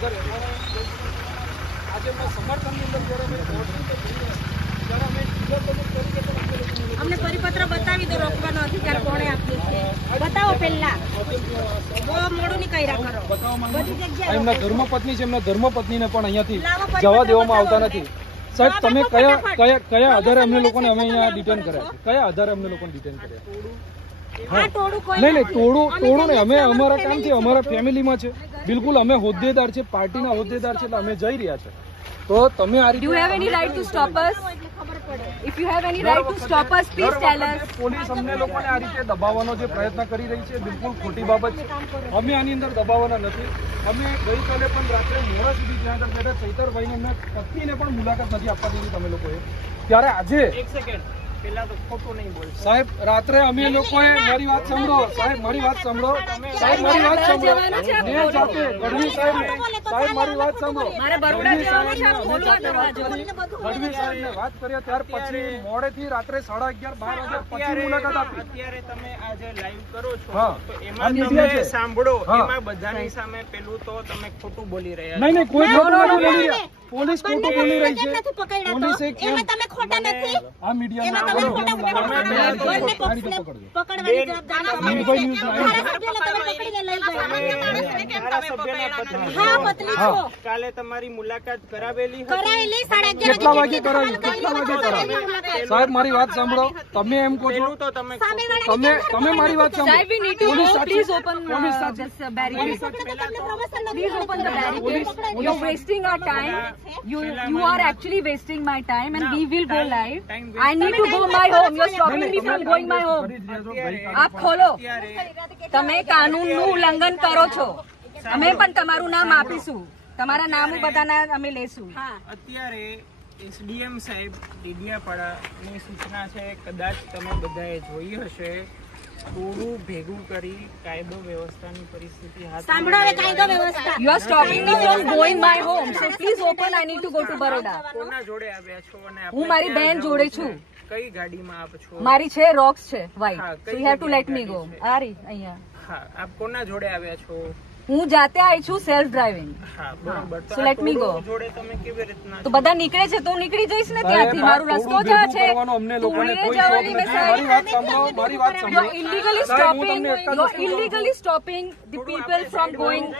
આજે મેં સમર્થનની અંદર જ્યારે અમને પરિપત્ર બતાવી દો, રોકવાનો અધિકાર કોણે આપ્યો છે બતાવો પહેલા. બહુ મોડું નહીં કર્યા કરો. બધી જગ્યાએ એમના ધર્મપત્ની છે, એમના ધર્મપત્નીને પણ અહીંયાથી જવા દેવામાં આવતા નથી. સાહેબ તમે કયા આધારે અમને લોકોને અમે અહીંયા ડિટેન કર્યા છે? કયા આધારે અમને લોકોને ડિટેન કર્યા? નહીં તોડું નહીં. અમે અમારા કામથી અમારા ફેમિલીમાં છે, બિલકુલ અમે હોદ્દેદાર છે, પાર્ટીના હોદ્દેદાર છે, એટલે અમે જઈ રહ્યા છે. તો તમે આ રીતે You have any right to stop us? If you have any right to stop us, please tell us. Police અમને લોકોને આ રીતે દબાવવાનો જે પ્રયત્ન કરી રહી છે બિલકુલ ખોટી બાબત છે. અમે આની અંદર દબાવવાના નથી. અમે ગઈકાલે પણ રાત્રે મોડા સુધી જ્યાં આગળ બેઠા ચૈતરભાઈને એમના પત્નીને પણ મુલાકાત નથી આપવા દીધી તમે લોકોએ. ત્યારે આજે સાહેબ રાત્રે અમે લોકોએ મારી વાત સાંભળો સાહેબ મારી વાત સાંભળો સાહેબ મારી વાત સાંભળો મેં જાતે ગઢવી સાહેબ મારી વાત સાંભળો ગઢવી સાહેબને વાત કર્યા ત્યાર પછી મોડેથી રાત્રે 11:30-12 વાગ્યા પછી મુલાકાત આપી. અત્યારે તમે આજે લાઈવ કરો છો હા તો એમાં તમે સાંભળો એમાં બધાની સામે પેલું તો તમે ખોટું બોલી રહ્યા છો. નહીં કોઈ ખોટું નથી બોલી રહ્યા. પોલીસ ખોટું બોલી રહી છે. પોલીસે કેમ તમે ખોટા નથી. આ મીડિયામાં કાલે તમારી મુલાકાત કરાવેલી કેટલા વાગે કરાવી? સાહેબ મારી વાત સાંભળો. તમે એમ કહો છો તો તમે તમે મારી વાત સાંભળો. Please open this barricade. Please open the barricade. You're wasting our time. You are actually wasting my time, and we will go live. I need to go my home. You're stopping me from going my home. આપ ખોલો. તમે કાનૂનનું ઉલ્લંઘન કરો છો. અમે પણ તમારું નામ આપીશું. તમારા નામ બધાના અમે લેશું. અત્યારે એસડીએમ સાહેબ ડેડિયાપાડાની સૂચના છે, કદાચ તમે બધાએ જોઈ હશે, થોડું ભેગું કરી કાયદો વ્યવસ્થાની પરિસ્થિતિ You are stopping me from going my home. So please open. I need to go to Baroda. કોના જોડે આવ્યા છો અને હું મારી બહેન જોડે છું. કઈ ગાડીમાં આપ છો? મારી છે રોક્સ છે white. So you have to let me go. આ રહી અહીંયા. હા, આપ કોના જોડે આવ્યા છો? હું જાતે આવી છું સેલ્ફ ડ્રાઇવિંગ. હા બરોબર. So let me go. જોડે તમે કેવી રીતના? તો બધા નીકળે છે તો હું નીકળી જઈશ ને ત્યાંથી. મારો રસ્તો જ આ છે. અમને લોકોને કોઈ શોખ નથી. મારી વાત સાંભળો મારી વાત સાંભળો. You're illegally stopping the people from going to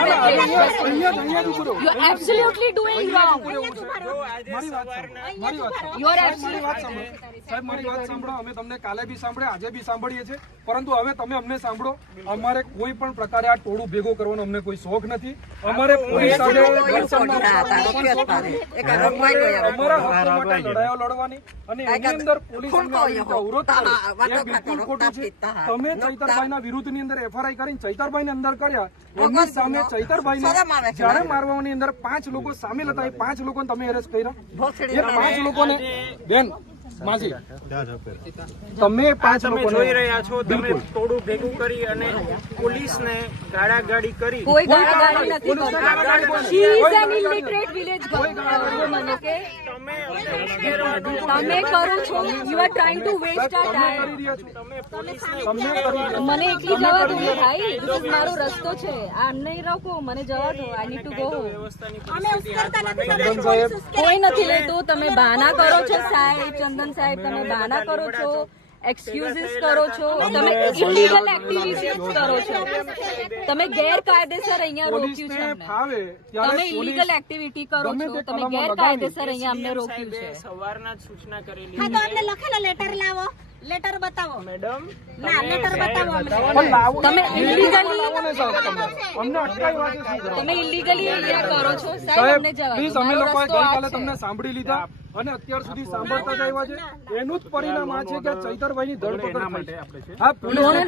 their place. You're absolutely doing wrong. You're absolutely સાહેબ મારી વાત સાંભળો. અમે તમને કાલે બી સાંભળ્યા, આજે બી સાંભળીએ છીએ, પરંતુ હવે તમે અમને સાંભળો. અમારે કોઈ પણ પ્રકારે આ ટોળું ભેગું કરવાનો અમને કોઈ શોખ નથી. અમારે પોલીસ સાથે અમારા હકો માટે લડાઈઓ લડવાની અને એની અંદર પોલીસ અવરોધ કરે એ બિલકુલ ખોટું છે. તમે ચૈતરભાઈના વિરુદ્ધની અંદર એફઆરઆઈ કરીને ચૈતરભાઈને અંદર કર્યા, એમની સામે ચૈતરભાઈને જ્યારે મારવાની અંદર 5 લોકો સામેલ હતા. એ 5 લોકોને તમે એરેસ્ટ કર્યા. એ 5 લોકોને બેન માજી તમે 5 લોકો જોઈ રહ્યા છો, તમે થોડું ભેગું કરી અને પોલીસને ગાળાગાળી કરી. કોઈ ગાળાગાળી નથી કરતા. She is an illiterate village woman, okay? તમે કરો છો. You are trying to waste our time. મને એકલી જવા દો ને ભાઈ. This is મારો રસ્તો છે. આ નહીં રોકો, મને જવા દો. I need to go. કોઈ નથી લેતું. તમે બહાના કરો છો સાહેબ. ચંદન સાહેબ તમે બહાના કરો છો, એક્સક્યુઝીસ કરો છો, તમે ઇલીગલ એક્ટિવિટીઝ કરો છો. તમે ગેરકાયદેસર અહીંયા રોક્યું છે અમને. તમે ઇલીગલ એક્ટિવિટી કરો છો. તમે ગેરકાયદેસર અહીંયા અમને રોક્યું છે. સવારના જ સૂચના કરેલી. લખેલો લેટર લાવો. લેટર બતાવો મેડમ. ના લેટર બતાવો. તમે ઇલીગલી અહીંયા કરો છો સાહેબ. અમને જવા પ્લીઝ અમે લોકોએ ગઈકાલે તમને સાંભળી લીધા અને અત્યાર સુધી સાંભળતા જ આવ્યા છે. એનું જ પરિણામ આ છે કે ચૈતરભાઈની ધરપકડ થઈ. આ પોલીસે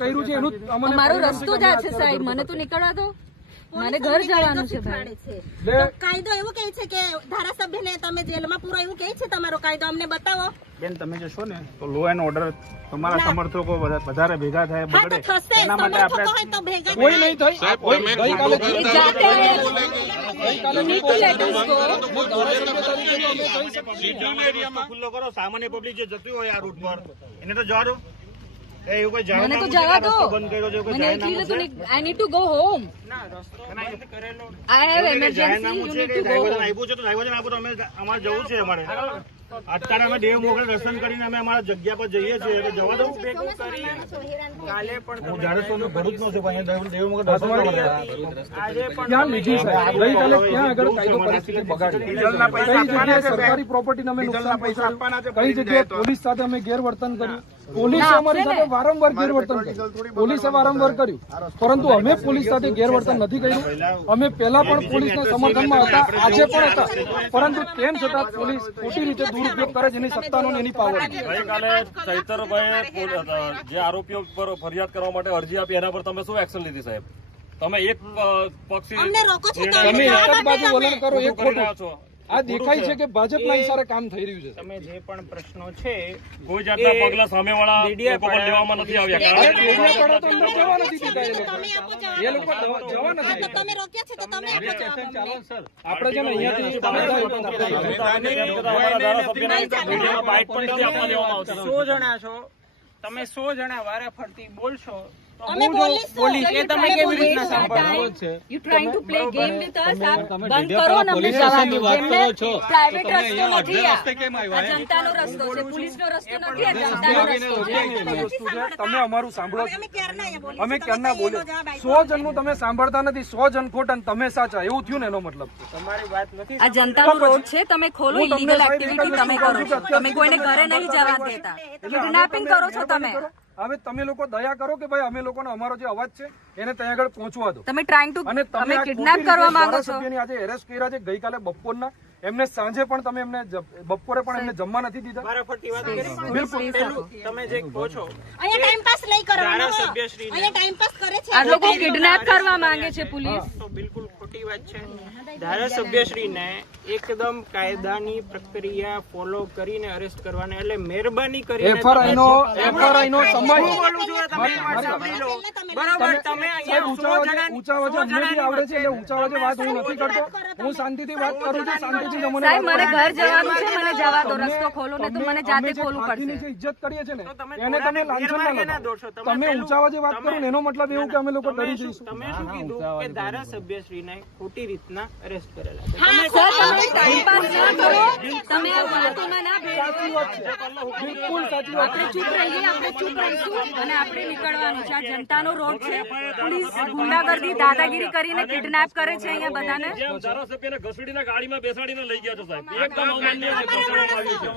કર્યું છે એનું જ અમને મારો રસ્તો જ આ છે સાહેબ. મને તો નીકળવા દો. મારે ઘર જવાનું છે ભાઈ. કાયદો એવું કહે છે કે ધારાસભ્યને તમે જેલમાં પૂરો એવું કહે છે. તમારો કાયદો અમને બતાવો. બેન તમે જશો ને તો લો એન્ડ ઓર્ડર તમારા સમર્થકો વધારે ભેગા થાય બગડે એના માટે આપણે કોઈ નહીં થઈ. ગઈકાલે ખુલ્લો કરો. સામાન્ય પબ્લિક જે જતી હોય આ રૂટ પર એને તો જવા દો. એવું કોઈ મને તો જવા દો, મને એકલી નથી, I need to go home, ના રસ્તો બંધ કરેલો I have emergency, you need to go home. આપ્યું છે તો ડ્રાઈવરને આપો તો અમારે જવું છે. અમારે અત્યારે અમે દેવ મોગલ દર્શન કરીને અમે અમારા જગ્યા પર જઈએ છીએ. એટલે જવા દઉં. ભેગું કરી કાલે પણ હું જાડે તો ભરૂચ નો છું, પણ અહીંયા દેવ મોગલ દર્શન કરવા ગયા. આજે પણ ક્યાં લીધી સાહેબ? ગઈકાલે ક્યાં આગળ કાયદો પરિસ્થિતિ બગાડી? કઈ જગ્યાએ સરકારી પ્રોપર્ટીને અમે નુકસાન પહોંચાડ્યું? કઈ જગ્યાએ પોલીસ સાથે અમે ગેરવર્તન કર્યું? પોલીસે અમારી સાથે વારંવાર ગેરવર્તન કર્યું. પોલીસે વારંવાર કર્યું, પરંતુ અમે પોલીસ સાથે ગેરવર્તન નથી કર્યું. અમે પહેલા પણ પોલીસના સમર્થનમાં હતા, આજે પણ હતા, પરંતુ તેમ છતાં પોલીસ ખોટી રીતે દુરુપયોગ કરે છે એની સત્તાનો ને એની પાવર. ગઈકાલે ચૈતરભાઈ જે આરોપીઓ પર ફરિયાદ કરવા માટે અરજી આપી એના પર તમે શું એક્શન લીધી સાહેબ? તમે એક પક્ષી અમને રોકો છો તો તમે એક જ બાજુ વલણ કરો, એક કરી રહ્યા ખોટું. છો. આ દેખાય છે કે ભાજપના ઈશારે કામ થઈ રહ્યું છે. તમે જે પણ પ્રશ્નો છે કોઈ જાતના પગલા સામેવાળા લોકો પર લેવામાં નથી આવ્યા. કારણ કે ડેડિયાપાડા તો અંદર જવા નથી દીધા એ લોકો. એ લોકો જવા નથી તો દીધા. તમે રોક્યા છે તો તમે આપો જવાબ આપણે છે ને અહીંયાથી અમારા ધારાસભ્યને મીડિયામાં બાઇટ પણ નથી આપવા દેવામાં આવતી. 100 જણા છો, તમે 100 જણા વારાફરતી બોલશો તો અમે બોલીશું. પોલીસ એ તમે કેવી રીતના સાંભળો? You trying to play game with us? આપ બંધ કરો ને અમને જવા દો. જેમને પ્રાઇવેટ રસ્તો નથી આ જનતાનો રસ્તો છે, પોલીસનો રસ્તો નથી, આ જનતાનો રસ્તો છે. વસ્તુ છે. તમે અમારું સાંભળો છો? અમે ક્યારના અહીંયા બોલીશું. અમે ક્યારના બોલે? 100 જણનું તમે સાંભળતા નથી, 100 જણ ખોટા ને તમે સાચા, એવું થયું ને એનો મતલબ. તમારી વાત નથી. આ જનતાનો રોડ છે, તમે ખોલો, ઇલીગલ એક્ટિવિટી તમે કરો છો, તમે કોઈને ઘરે નહીં જવા દેતા, કિડનેપિંગ કરો છો તમે. હવે તમે લોકો દયા કરો કે ભાઈ અમે લોકોનો અમારો જે અવાજ છે એને ત્યાં આગળ પહોંચવા દો. તમે ટ્રાઇંગ ટુ અને તમે તમે આ કિડનેપ ખોટી કરવા રીતે માંગો છો. ધારાસભ્યની આજે એરેસ્ટ કર્યા છે ગઈકાલે બપોરના. એમને સાંજે પણ તમે એમને બપોરે પણ એમને જમવા નથી દીધા. વારાફરતી વાત કરી. બિલકુલ. પેલું તમે જે કહો છો અહીંયા ટાઈમ પાસ નહીં કરવાનો. ધારાસભ્યશ્રીને અહીંયા ટાઈમ પાસ કરે છે. આ લોકો કિડનેપ કરવા માંગે છે પોલીસ. તો બિલકુલ ખોટી વાત છે. ધારાસભ્યશ્રીને એકદમ કાયદાની પ્રક્રિયા ફોલો કરીને અરેસ્ટ કરવાને એટલે મહેરબાની કરીને FRI નો સમય બરાબર. તમે અહીંયા 100 જણા ઊંચા વાજે અમને બી આવડે છે, એટલે ઊંચા વાજે વાત હું નથી કરતો. હું શાંતિથી વાત કરું છું, શાંતિથી જ અમને સાહેબ વાત મને કરો. ઘર જવાનું છે, મને જવા દો, તમે- રસ્તો ખોલો ને તો તમે- મને જાતે અમે જે ખોલવું ખાખીની પડશે. જે ઇજ્જત કરીએ છીએ ને તમે એને તમે થોડાને લાંછન ગેરમાર્ગે ના ના દોરશો. લગાવો. તમે તમે પેલું- ઊંચા વાજે વાત કરો ને એનો મતલબ એવું કે અમે લોકો ડરી જઈશું. તમે શું કીધું કે ધારાસભ્યશ્રીને ખોટી રીતના અરેસ્ટ કરેલા છે. સર તમે ટાઈમ પાસ ના કરો, તમે આ વાતોમાં ના ભેળવો. બિલકુલ સાચી વાત. આપણે ચૂપ રહીએ, આપણે ચૂપ રહીશું અને આપણે નીકળવાનું છે. આ જનતાનો રોડ છે, પોલીસ ગુંડાગર્દી દાદાગીરી કરીને કિડનેપ કરે છે અહીંયા બધાને. જેમ ધારાસભ્યને ઘસડીને ગાડીમાં બેસાડીને લઈ ગયા છો સાહેબ, એકદમ અમાન્ય રીતે દર્શાવવામાં આવ્યું છે.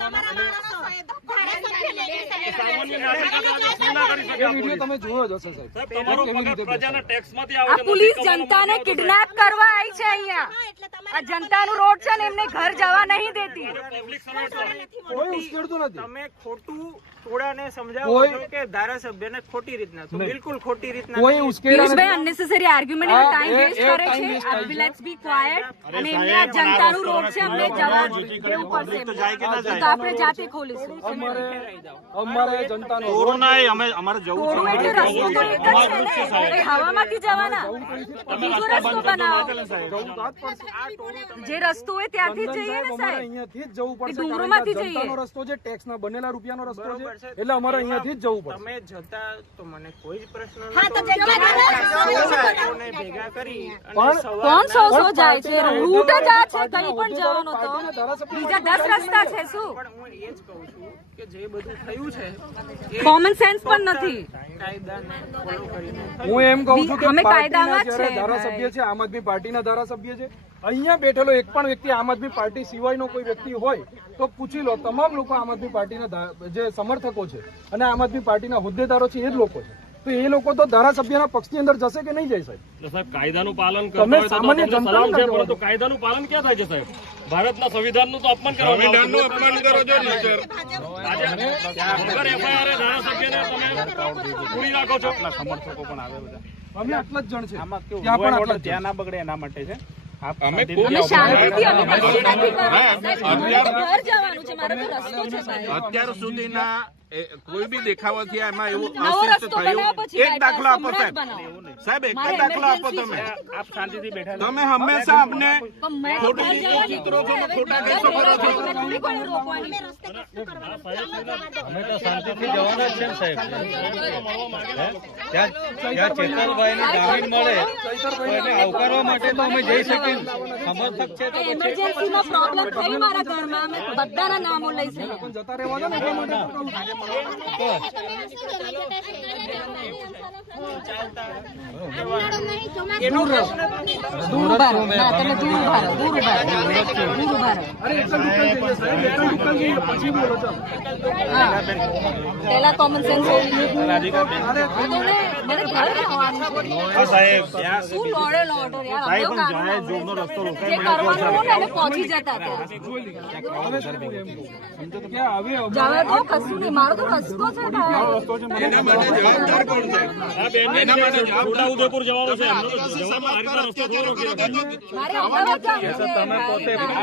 સામાન્ય નાગરિક શું ના કરી શકે એ આ વિડીયો પોલીસ? તમે જોયો જ હશે સાહેબ. સાહેબ, તમારો પગાર પ્રજાના ટેક્સમાંથી આવે આ છે, પોલીસ નથી કમાવામાં જનતાને આવતો સાહેબ. કિડનેપ કરવા આવી છે અહીંયા. આ જનતાનું રોડ છે ને એમને ઘર જવા નહીં દેતી. પબ્લિક સર્વન્ટ છો. કોઈ ઉશ્કેરતું નથી. તમે ખોટું ટોળાને સમજાવો કોઈ- છો કે ધારાસભ્યને ખોટી રીતના તો બિલકુલ ખોટી રીતના કોઈ નહીં. ઉશ્કેરા પિયુષભાઈ નથી. અનનેસેસરી આર્ગ્યુમેન્ટ એનો ટાઈમ એ- વેસ્ટ એ કરે time છે. waste થાય છે. Let's be quiet. અને એમને આ જનતાનું રોડ છે, અમને જવા દેવું પડશે. તો આપણે જાતે ખોલીશું. અમારે જનતાનો અમારે જવું તોડવું એટલે રસ્તો તો એક જ છે ને. કઈ હવામાંથી જવાના બીજો રસ્તો બનાવો. જે રસ્તો હોય ત્યાંથી જ જઈએ ને અમારે સાહેબ. અહીંયાથી જ જવું પડશે. ડુંગરોમાંથી કારણ કે જઈએ. જનતાનો રસ્તો છે, ટેક્સના બનેલા રૂપિયાનો રસ્તો બરોબર છે, છે. એટલે અમારે અહીંયાથી જ જવું પડશે. તમે જતા તો મને કોઈ જ પ્રશ્ન હા, તો નહોતો. લોકોને ભેગા કરી અને પણ- સવારના- કોણ 100 જાય છે? રૂટ જ આ છે, કઈ પણ જવાનો તો પાર્ટીના ધારાસભ્ય બીજા 10 રસ્તા છે શું? પણ હું એ જ કહું છું કે જે બધું થયું છે એ કોમન સેન્સ પણ નથી. કાયદાને ફોલો કરીને હું એમ કહું છું કે અમે પાર્ટીના કાયદામાં જ જ્યારે છે, ધારાસભ્ય છે, આમ આદમી પાર્ટીના ધારાસભ્ય છે, અહીંયા બેઠેલો એક પણ વ્યક્તિ આમ આદમી પાર્ટી સિવાયનો કોઈ વ્યક્તિ હોય તો પૂછી લો. તમામ લોકો આમ આદમી પાર્ટીના જે સમર્થકો છે અને આમ આદમી પાર્ટીના હોદ્દેદારો છે એ જ લોકો છે. તો એ લોકો તો ધારાસભ્યના પક્ષની અંદર જશે કે નહીં જાય સાહેબ? એટલે સાહેબ કાયદાનું પાલન તમે કરતા હોય તો સામાન્ય તમને જનતાને સલામ છે, કાઢવા પરંતુ કાયદાનું પાલન ક્યાં થાય છે સાહેબ? ભારતના સંવિધાનનું તો અપમાન કરવામાં આવે છે. વગર FIR એ ધારાસભ્યને તમે પૂરી રાખો છો. સમર્થકો પણ આવે બધા. અમે આટલા જ જણ છે, આમાં કેવું ત્યાં પણ આટલા જ ત્યાં જણ. ના બગડે એના માટે છે. અમે શાંતિથી અમે કશું નથી કરવાનું. સાહેબ, મારે ઘર જવાનું છે, મારો તો રસ્તો છે સાહેબ. અત્યાર સુધીના કોઈ બી દેખાવાથી એમાં એવું નવો અશિષ્ટ રસ્તો બનાવ્યા થયું. પછી એક દાખલો આપો હમણાં જ સાહેબ. બનાવો. સાહેબ એક જ મારે દાખલો આપો emergency તમે. છે. આપ શાંતિથી બેઠા છો. તમે હંમેશા અમને પણ મેં ખોટું બહાર જવાની ચિત્રો છો ને હવે ખોટા હવે કેસો કરો છો. મેં થોડી કોઈને રોકવાની. અમે તો શાંતિથી જવાના જ છે ને સાહેબ. ત્યાં ચેતરભાઈને જામીન મળે તો એને આવકારવા માટે તો અમે જઈ શકીએ. સમર્થક છે તો એમરજન્સીનો પ્રોબ્લેમ થઈ મારા ઘરમાં અમે બધાના નામો લઈ શકીએ. પણ જતા રહેવા દો ને એટલા માટે તો કહું છું. દૂર ઉભા રહો. ના, તમે દૂર ઉભા રહો. દૂર ઉભા રહો. દૂર ઉભા રહો. અરે એક જ દુકાન જઈએ સાહેબ, એક જ દુકાન જઈએ પછી બોલો ચાલો. હા પહેલા કોમન સેન્સ હોવું અરે તો મને ઘરે આવવાનું છે. સાહેબ શું લોડે લોડો યાર સાહેબ આપણો પણ જાહેર કાનૂન જોબનો રસ્તો જે રોકાઈ કરવાનું હોય ને એને પહોંચી જતા હતા. હવે શું કહું એમ કહું. સમજો તો કે હવે જવા દો કશું નહીં મારો તો રસ્તો છે ભાઈ. એના માટે જવાબદાર કોણ છે? એના માટે છોટા ઉદેપુર જવાનું છે એમનો તો જવામાં આ રીતના રસ્તો થોડો રોકી શકાય. મારે અમદાવાદ જવાનું છે. તમે પોતે મને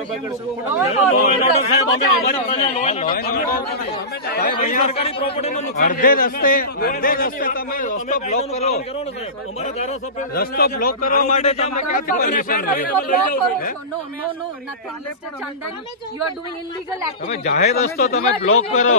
કઈ લો એન્ડ ઓર્ડર સાહેબ અમે અમારી પાસે લો એન્ડ સરકારી પ્રોપર્ટીમાં નુકસાન અડધે રસ્તે તમે રસ્તો બ્લોક કરો. કરો ને સાહેબ. અમારા ધારાસભ્ય રસ્તો બ્લોક કરવા માટે તમે ક્યાંથી પરમિશન No, લીધી? nothing, Mr. Chandan. You are doing illegal તમે activity. જાહેર રસ્તો તમે બ્લોક કરો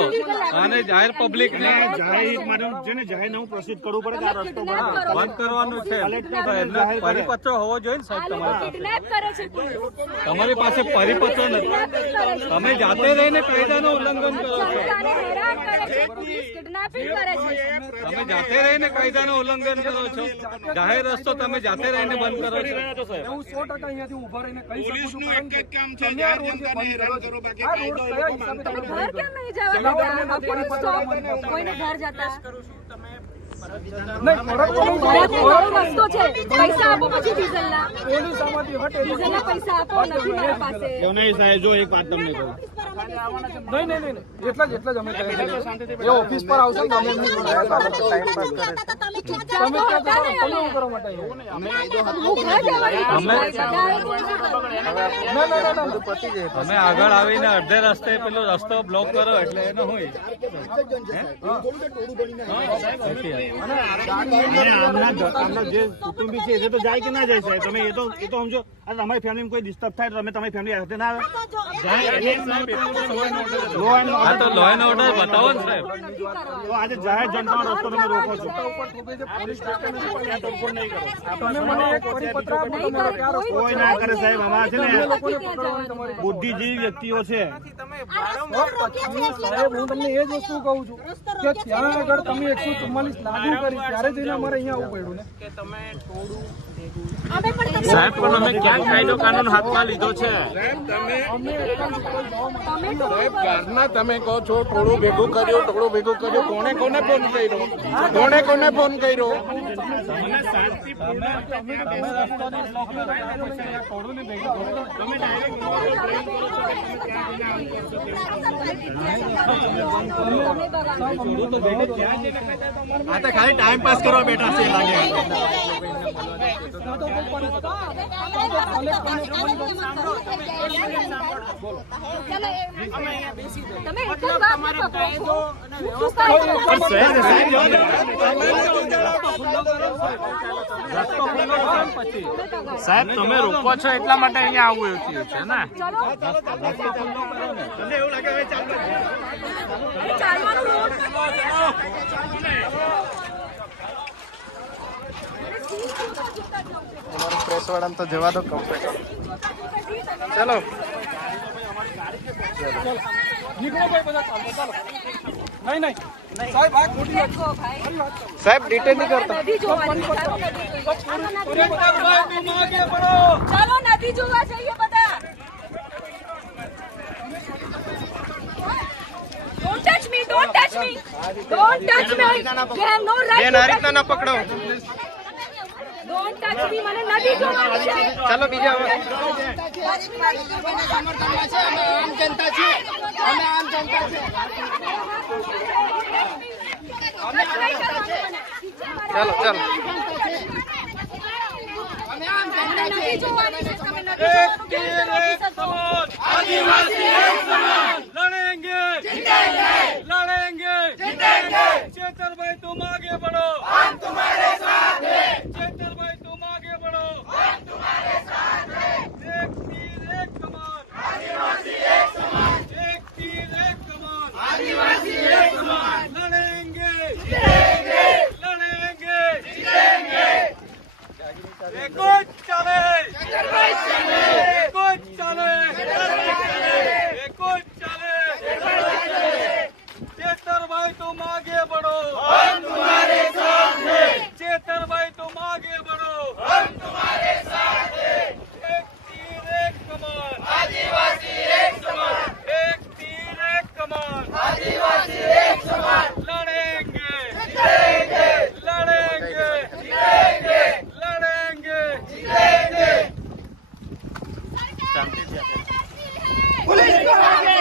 અને જાહેર પબ્લિક ને જાહેર હિત માટે છે ને જાહેર હું પ્રસિદ્ધ કરવું પડે કે આ રસ્તો Kidnap કરો. બંધ કરવાનું છે. તો એનો પરિપત્ર હોવો જોઈએ ને સાહેબ આ લોકો તમારે. kidnap કરે છે પોલીસ. તમારી પાસે પરિપત્ર નથી. Kidnapping કરે છે. તમે જાતે રહીને કાયદાનું ઉલ્લંઘન કરો છો. જનતાને હેરાન કરે છે. પોલીસ kidnapping કરે છે. તમે જાતે રહીને કાયદાનું ઉલ્લંઘન કરો છો. જાહેર રસ્તો તમે જાતે રહીને બંધ કરો છો. હું 100% અહીંયાથી ઊભા રહીને કહી શકું છું. પોલીસનું એક જ કામ છે, તમે આ જાહેર રોડ જે જનતાને બંધ હેરાન કરો છો, કરો, બાકી આ કાયદો રોડ એ કયા લોકો હિસાબે માનતા તમે ઘર બંધ કેમ કરો? નહીં જવા દેતા? આપણે stop કોઈને ઘર જતા નહીં, ફરક તો નહીં પડે. મારો રસ્તો છે. પૈસા આપો પછી ડીઝલના. પોલીસ આમાંથી હટે તો ડીઝલના પૈસા આપો નથી મારા પાસે. નહીં સાહેબ જો એક વાત તમને કહું નહીં. એટલા જ અમે કહે છે. એ ઓફિસ પર આવશે ને અમે એમની જોડે વાત કરીશું. તમે ક્યાં જશો? તમે શું કરવા માટે આવ્યા? હું ઘર જવાની છું. ના. તમે આગળ આવીને અડધે રસ્તે પેલો રસ્તો બ્લોક કરો એટલે એનો હોય. આમના જે કુટુંબી છે એ તો જાય કે ના જાય સાહેબ તમે એ તો સમજો આ તમારી ફેમિલીમાં કોઈ ડિસ્ટર્બ થાય તો તમે તમારી ફેમિલી સાથે ના આવે લો એન્ડ આ તો લો એન્ડ ઓર્ડર બતાવો ને સાહેબ. તો આજે જાહેર જનતાનો રસ્તો તમે રોકો છો પોલીસ સ્ટેશન ઉપર ત્યાં તોડફોડ નહીં કરો. તમે મને એક પરિપત્ર આપો, તમારો ક્યાં રસ્તો કોઈ ના કરે સાહેબ અમારા છે ને લોકોને પકડવાની તમારી બુદ્ધિજીવી વ્યક્તિઓ છે સાહેબ હું તમને એ જ વસ્તુ કહું છું કે ત્યાં આગળ તમે 144 લાગુ કરી ત્યારે જઈને અમારે અહીંયા આવવું પડ્યું ને. કે તમે થોડું સાહેબ પણ અમે ક્યાં કાયદો કાનૂન હાથમાં લીધો છે? ઘરના તમે કહો છો થોડું ભેગું કર્યું કોને ફોન કર્યો? કોને ફોન કર્યો? આ તો ખાલી ટાઈમ પાસ કરવા બેઠા છે લાગે. તમે એક જ વાત પકડો છો. શું કાયદો? સાહેબ તમે રોકો છો એટલા માટે અહીંયા આવવું થયું છે ને. ચાલવાનું રોડ પ્રેસ વાળાને તો જવા દો. ચાલો નીકળો ભાઈ બધા ચાલો. નહીં સાહેબ આ ખોટી વાત છે. સાહેબ ડિટેન નહીં કરતા. નદી જોવાની છે. ચાલો નદી જોવા જઈએ બધા. Don't touch me. You have no right. બેન આ રીતના ના પકડો. Don't touch me. મને નદી જોવાની છે. ચાલો બીજા હવે. ચાલો નદી જોવાની છે. તમે નદી एक तीर एक समान आदिवासी एक समान लड़ेंगे लड़ेंगे चेतर भाई तुम आगे बढ़ो हम तुम्हारे साथ हैं चेतर भाई तुम आगे बढ़ो हम तुम्हारे साथ हैं एक तीर एक कमान आदिवासी एक समान एक तीर एक कमान आदिवासी एक समान लड़ेंगे लड़ेंगे कुछ चले कुछ चले कुछ चले चेतर भाई तुम आगे बढ़ो हम तुम्हारे साथ हैं चेतर भाई तुम आगे बढ़ो हम तुम्हारे साथ हैं एक तीर एक कमान आदिवासी एक समान एक तीर एक कमान आदिवासी एक समान लड़ेंगे लड़ेंगे लड़ेंगे पुलिस को आगे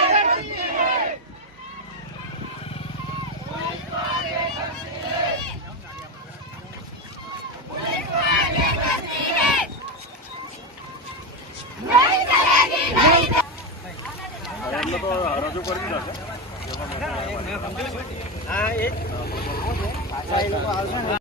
રજૂ કરી દીધા છે